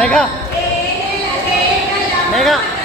Mega. Mega.